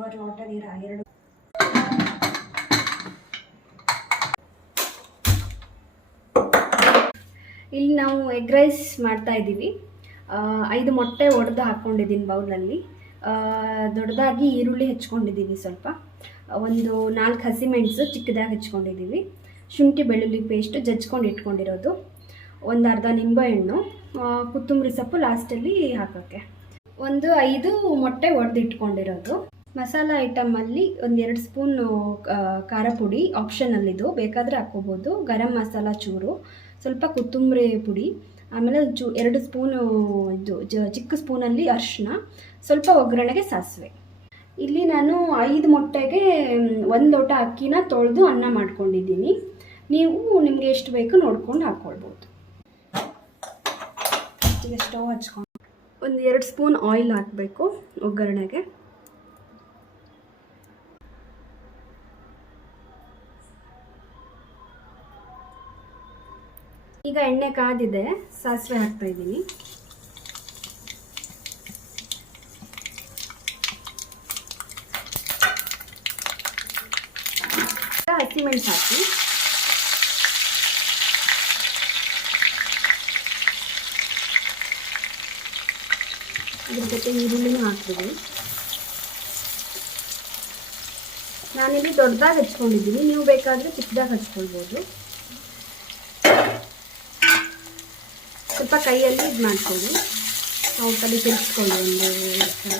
2 ಲೋಟ ನೀರು 2 ಇಲ್ಲಿ ನಾವು ಎಗ್ ರೈಸ್ ಮಾಡ್ತಾ ಇದ್ದೀವಿ. 5 ಮೊಟ್ಟೆ ಒಡೆದು ಹಾಕ್ಕೊಂಡಿದ್ದೀನಿ ಬೌಲಲ್ಲಿ. ದೊಡ್ಡದಾಗಿ ಈರುಳ್ಳಿ ಹೆಚ್ಕೊಂಡಿದ್ದೀವಿ, ಸ್ವಲ್ಪ ಒಂದು 4 ಹಸಿಮೆಣಸು ಚಿಕ್ಕದಾಗಿ ಹೆಚ್ಕೊಂಡಿದ್ದೀವಿ, ಶುಂಠಿ ಬೆಳ್ಳುಳ್ಳಿ ಪೇಸ್ಟ್ ಜಜ್ಕೊಂಡು ಇಟ್ಕೊಂಡಿರೋದು, ಒಂದು ಅರ್ಧ ನಿಂಬೆಹಣ್ಣು, ಕೊತ್ತಂಬರಿ ಸೊಪ್ಪು ಲಾಸ್ಟಲ್ಲಿ ಹಾಕೋಕ್ಕೆ, ಒಂದು 5 ಮೊಟ್ಟೆ ಒಡೆದಿಟ್ಕೊಂಡಿರೋದು. ಮಸಾಲ ಐಟಮಲ್ಲಿ ಒಂದು 2 ಸ್ಪೂನು ಖಾರ ಪುಡಿ ಆಪ್ಷನಲ್ಲಿದು, ಬೇಕಾದರೆ ಹಾಕ್ಕೋಬೋದು. ಗರಂ ಮಸಾಲ ಚೂರು, ಸ್ವಲ್ಪ ಕೊತ್ತಂಬರಿ ಪುಡಿ, ಆಮೇಲೆ 2 ಸ್ಪೂನು ಇದು ಚಿಕ್ಕ ಸ್ಪೂನಲ್ಲಿ ಅರಿಶಿನ, ಸ್ವಲ್ಪ ಒಗ್ಗರಣೆಗೆ ಸಾಸಿವೆ. ಇಲ್ಲಿ ನಾನು 5 ಮೊಟ್ಟೆಗೆ 1 ಲೋಟ ಅಕ್ಕಿನ ತೊಳೆದು ಅನ್ನ ಮಾಡ್ಕೊಂಡಿದ್ದೀನಿ. ನೀವು ನಿಮಗೆ ಎಷ್ಟು ಬೇಕು ನೋಡ್ಕೊಂಡು ಹಾಕ್ಕೊಳ್ಬೋದು. ಈಗ ಸ್ಟವ್ ಹಚ್ಕೊಂಡು ಒಂದು 2 ಸ್ಪೂನ್ ಆಯಿಲ್ ಹಾಕಬೇಕು ಒಗ್ಗರಣೆಗೆ. ಈಗ ಎಣ್ಣೆ ಕಾದಿದೆ, ಸಾಸಿವೆ ಹಾಕ್ತಾ ಇದ್ದೀನಿ. ಹಸಿಮೆಣಸು ಹಾಕಿ, ಅದ್ರ ಜೊತೆ ಈರುಳ್ಳಿನೂ ಹಾಕ್ತೀವಿ. ನಾನಿಲ್ಲಿ ದೊಡ್ಡದಾಗಿ ಹಚ್ಕೊಂಡಿದ್ದೀನಿ, ನೀವು ಬೇಕಾದರೆ ಚಿಕ್ಕದಾಗಿ ಹಚ್ಕೊಳ್ಬೋದು. ಸ್ವಲ್ಪ ಕೈಯಲ್ಲಿ ಇದು ಮಾಡ್ಕೊಳ್ಳಿ, ಔಟಲ್ಲಿ ತಿರ್ಸ್ಕೊಳ್ಳಿ ಒಂದು ಸಲ.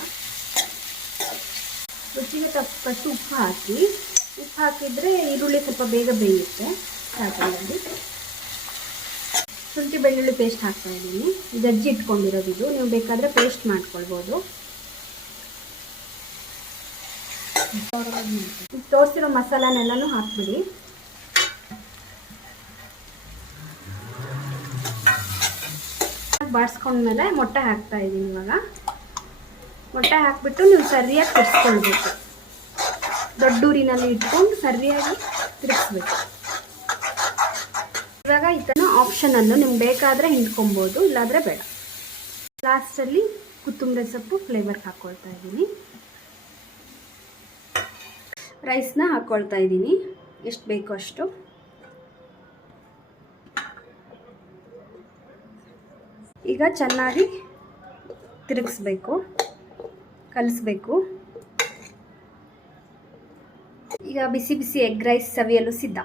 ರುಚಿಗೆ ತಕ್ಕಷ್ಟು ಉಪ್ಪು ಹಾಕಿ, ಉಪ್ಪು ಹಾಕಿದರೆ ಈರುಳ್ಳಿ ಸ್ವಲ್ಪ ಬೇಗ ಬೇಯುತ್ತೆ. ಸ್ಟಾರ್ಟಿಂಗಲ್ಲಿ ಶುಂಠಿ ಬೆಳ್ಳುಳ್ಳಿ ಪೇಸ್ಟ್ ಹಾಕ್ತಾ ಇದ್ದೀನಿ, ಜಜ್ಜಿ ಇಟ್ಕೊಂಡಿರೋದು ಇದು, ನೀವು ಬೇಕಾದರೆ ಪೇಸ್ಟ್ ಮಾಡ್ಕೊಳ್ಬೋದು. ತೋರಿಸಿರೋ ಮಸಾಲನೆಲ್ಲನೂ ಹಾಕ್ಬಿಡಿ. ಬಾಡಿಸ್ಕೊಂಡ್ಮೇಲೆ ಮೊಟ್ಟೆ ಹಾಕ್ತಾ ಇದ್ದೀನಿ. ಇವಾಗ ಮೊಟ್ಟೆ ಹಾಕ್ಬಿಟ್ಟು ನೀವು ಸರಿಯಾಗಿ ತಿರ್ಸ್ಕೊಳ್ಬೇಕು, ದೊಡ್ಡೂರಿನಲ್ಲಿ ಇಟ್ಕೊಂಡು ಸರಿಯಾಗಿ ತಿರ್ಗಿಸ್ಬೇಕು. ಇವಾಗ ಇದನ್ನು ಆಪ್ಷನಲ್ಲು, ನಿಮ್ಗೆ ಬೇಕಾದರೆ ಹಿಂಡ್ಕೊಬೋದು, ಇಲ್ಲಾಂದರೆ ಬೇಡ. ಲಾಸ್ಟಲ್ಲಿ ಕೊತ್ತಂಬರಿ ಸೊಪ್ಪು ಫ್ಲೇವರ್ಗೆ ಹಾಕ್ಕೊಳ್ತಾ ಇದ್ದೀನಿ. ರೈಸ್ನ ಹಾಕ್ಕೊಳ್ತಾ ಇದ್ದೀನಿ, ಎಷ್ಟು ಬೇಕೋ ಅಷ್ಟು. ಈಗ ಚೆನ್ನಾಗಿ ತಿರುಗಿಸ್ಬೇಕು, ಕಲಿಸ್ಬೇಕು. ಈಗ ಬಿಸಿ ಬಿಸಿ ಎಗ್ ರೈಸ್ ಸವಿಯಲು ಸಿದ್ಧ.